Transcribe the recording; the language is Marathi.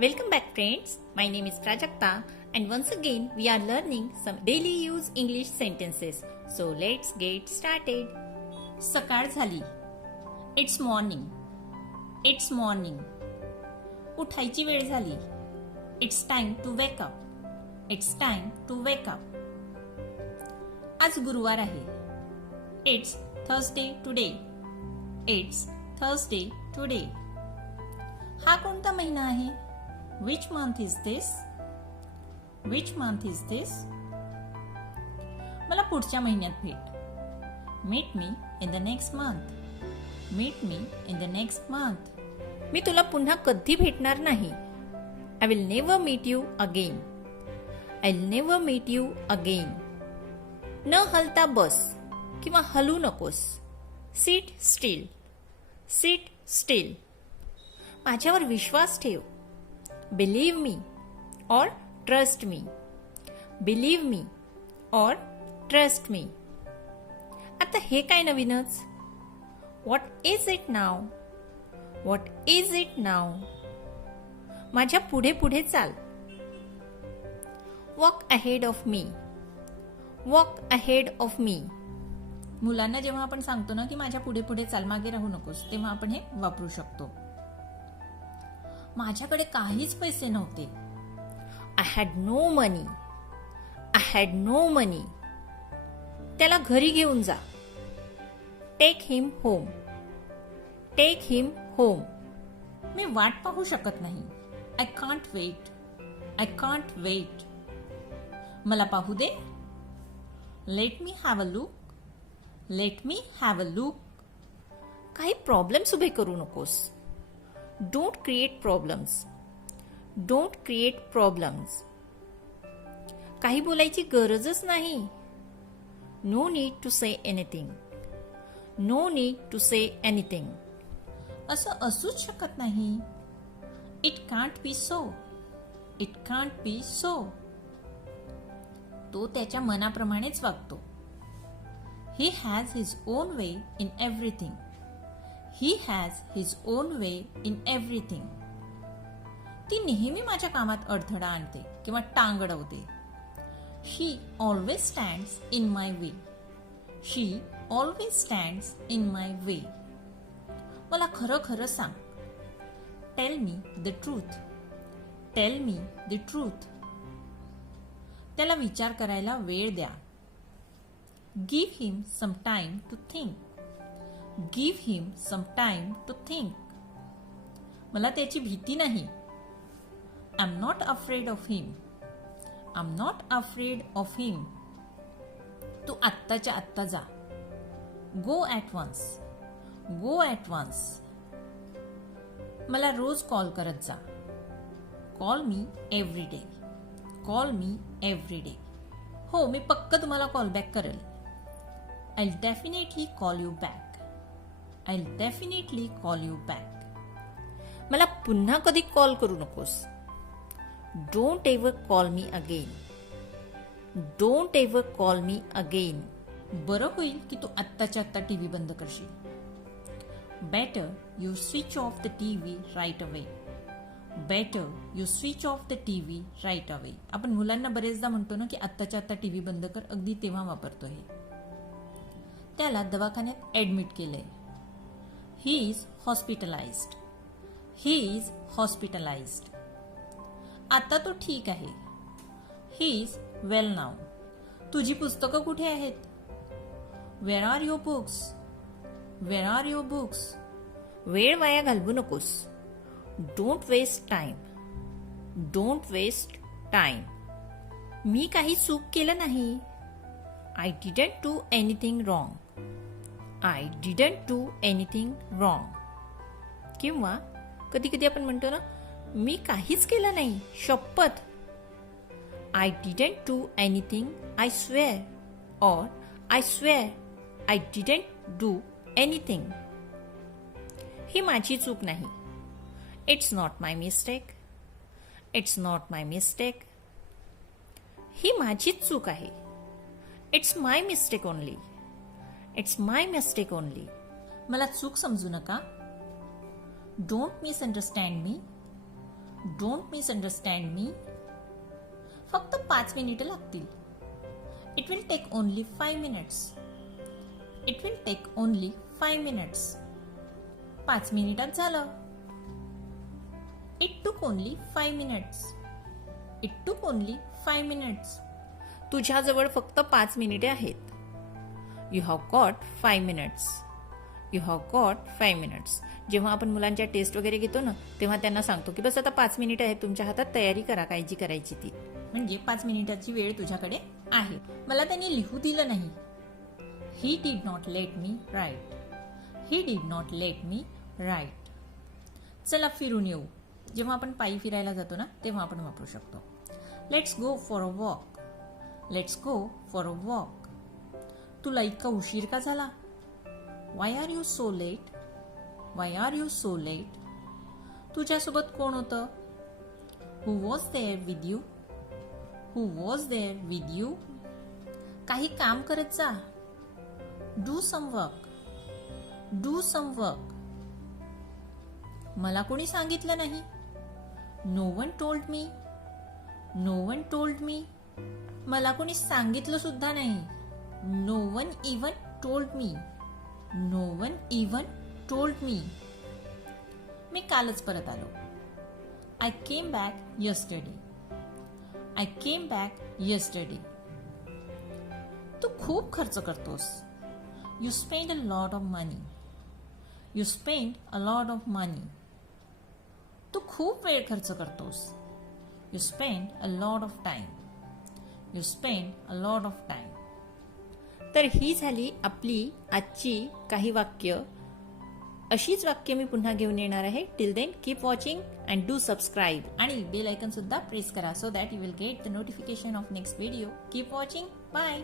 Welcome back, friends. My name is Prajakta, and once again, we are learning some daily use English sentences. So, let's get started. सकाळ झाली It's morning. It's morning. उठायची वेळ झाली it's time to wake up it's time to wake up आज गुरुवार आहे it's Thursday today it's Thursday today हा कोणता महिना आहे which month is this which month is this मला पुढच्या महिन्यात भेट. Meet me in the next month meet me in the next month मी तुला पुन्हा कधी भेटणार नाही. I will never meet you again I will never meet you again न हलता बस किंवा हलू नकोस. सीट स्टील सीट स्टील माझ्यावर विश्वास ठेव. बिलीव मी और ट्रस्ट मी बिलीव मी और ट्रस्ट मी आता हे काय नवीनच? व्हॉट इज इट नाव व्हॉट इज इट नाव माझ्या पुढे पुढे चाल. Walk ahead of me walk ahead of me मुलांना जेव्हा आपण सांगतो ना की माझ्या पुढे पुढे चाल मागे राहू नकोस तेव्हा आपण हे वापरू शकतो. माझ्याकडे काहीच पैसे नव्हते. I had no money I had no money त्याला घरी घेऊन जा. Take him home take him home मी वाट पाहू शकत नाही. I can't wait I can't wait मला पाहू दे. Let me have a look let me have a look काही प्रॉब्लेम्स उभे करू नकोस. Don't create problems. Don't create problems. काही बोलायची गरजच नाही. No need to say anything no need to say anything असं असूच शकत नाही. It can't be so it can't be so तो त्याच्या मनाप्रमाणेच वागतो. He has his own way in everything he has his own way in everything ती नेहमी माझ्या कामात अडथळा आणते किंवा टांग अडवते she always stands in my way she always stands in my way मला खरं खरं सांग. Tell me the truth tell me the truth त्याला विचार करायला वेळ द्या. Give him some time to think give him some time to think मला त्याची भीती नाही. I am not afraid of him I am not afraid of him तू आत्ताच्या आत्ता जा. Go at once go at once मला रोज कॉल करत जा. Call me every day call me every day हो मी पक्क तुम्हाला कॉल बॅक करेल. I definitely call you back I definitely call you back मला पुन्हा कधी कॉल करू नकोस. Don't ever call me again don't ever call me again बरं होईल की तू आत्ताच्या आत्ता टी व्ही बंद करशील. Better you switch off the T V right away better you switch off the T V right away आपण मुलांना बरेचदा म्हणतो ना की आत्ताच्या आत्ता टी व्ही बंद कर अगदी तेव्हा वापरतो हे. त्याला दवाखान्यात ॲडमिट केलंय. He is hospitalised he is hospitalised आता तो ठीक आहे. ही इज़ वेल नाव तुझी पुस्तकं कुठे आहेत? Where are your books where are your books वेळ वाया घालवू नकोस. Don't waste time don't waste time मी काही चूक केलं नाही. I didn't do anything wrong I didn't do anything wrong किंवा कधी कधी आपण म्हणतो ना मी काहीच केलं नाही शपथ. I didn't do anything I swear और I swear I didn't do anything ही माझी चूक नाही. It's not my mistake it's not my mistake ही माझीच चूक आहे. It's my mistake only it's my mistake only मला चूक समजू नका. Don't misunderstand me don't misunderstand me फक्त पाच मिनिटं लागतील. It will take only five minutes it will take only five minutes पाच मिनिटात झालं. It took only five minutes it took only five minutes तुझ्याजवळ फक्त पाच मिनिटे आहेत. You have got five minutes you have got five minutes जेव्हा आपण मुलांच्या टेस्ट वगैरे घेतो ना तेव्हा त्यांना सांगतो की बस आता पाच मिनिटं आहेत तुमच्या हातात तयारी करा काय जी करायची ती. म्हणजे पाच मिनिटाची वेळ तुझ्याकडे आहे. मला त्यांनी लिहू दिलं नाही. He did not let me write he did not let me write चला फिरून येऊ. जेव्हा आपण पायी फिरायला जातो ना तेव्हा आपण वापरू शकतो. Let's go for a walk let's go for a walk तुला इतका उशीर का झाला? Why are you so late why are you so late तुझ्यासोबत कोण होतं? Who was there with you who was there with you काही काम करत जा. Do some work do some work मला कोणी सांगितलं नाही? No one told me no one told me मला कोणी सांगितलं सुद्धा नाही. No one even told me no one even told me मी कालच परत आलो. I came back yesterday I came back yesterday तू खूप खर्च करतोस. You spend a lot of money you spend a lot of money तू खूप वेळ खर्च करतोस. You spend a lot of time you spend a lot of time तर ही झाली आपली आजची काही वाक्य. अशीच वाक्य मी पुन्हा घेऊन येणार आहे. Till then keep watching and do subscribe आणि बेल आयकन सुद्धा प्रेस करा so that you will get the notification of next video keep watching bye